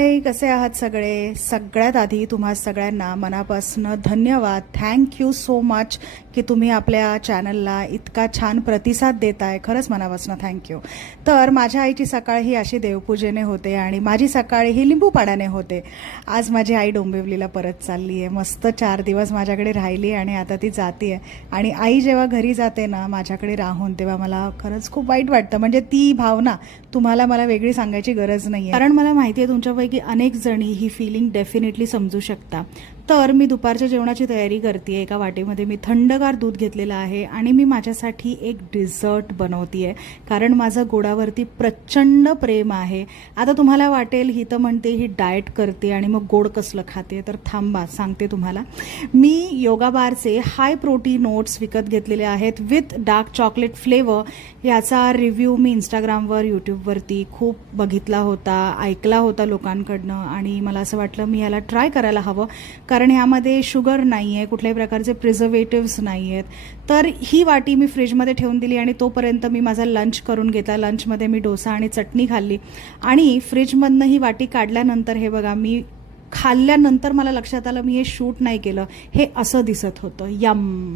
हाय, कसे आहात सगळे. सगळ्यात आधी तुम्हा सगळ्यांना मनापासून धन्यवाद. थँक्यू सो मच की तुम्ही आपल्या चॅनलला इतका छान प्रतिसाद देताय. खरंच मनापासून थँक्यू. तर माझ्या आईची सकाळ ही अशी देवपूजेने होते आणि माझी सकाळ ही लिंबूपाड्याने होते. आज माझी आई डोंबिवलीला परत चालली आहे. मस्त 4 दिवस माझ्याकडे राहिली आणि आता ती जाते आहे. आणि आई जेव्हा घरी जाते ना माझ्याकडे राहून, तेव्हा मला खरंच खूप वाईट वाटतं. म्हणजे ती भावना तुम्हाला मला वेगळी सांगायची गरज नाही आहे, कारण मला माहिती आहे तुमच्यापैकी अनेक जणी ही फिलिंग डेफिनेटली समजू शकता. तर मी दुपारच्या जेवणाची तयारी करते. एका वाटीमध्ये मी थंडगार दूध घेतलेलं आहे आणि मी माझ्यासाठी एक डिझर्ट बनवते आहे, कारण माझं गोडावरती प्रचंड प्रेम आहे. आता तुम्हाला वाटेल ही तर म्हणते ही डाएट करते आणि मग गोड कसलं खाते. तर थांबा, सांगते तुम्हाला. मी योगा बारचे हाय प्रोटीन ओट्स विकत घेतलेले आहेत विथ डार्क चॉकलेट फ्लेवर. याचा रिव्ह्यू मी इंस्टाग्रामवर, यूट्यूबवरती खूप बघितला होता, ऐकला होता लोकांकडनं आणि मला असं वाटलं मी याला ट्राय करायला हवं, कारण ह्यामध्ये शुगर नाही आहे, कुठल्याही प्रकारचे प्रिझर्वेटिव्स नाही आहेत. तर ही वाटी मी फ्रीजमध्ये ठेवून दिली आणि तोपर्यंत मी माझा लंच करून घेतला. लंचमध्ये मी डोसा आणि चटणी खाल्ली आणि फ्रीजमधनं ही वाटी काढल्यानंतर हे बघा, मी खाल्ल्यानंतर मला लक्षात आलं मी हे शूट नाही केलं, हे असं दिसत होतं. यम.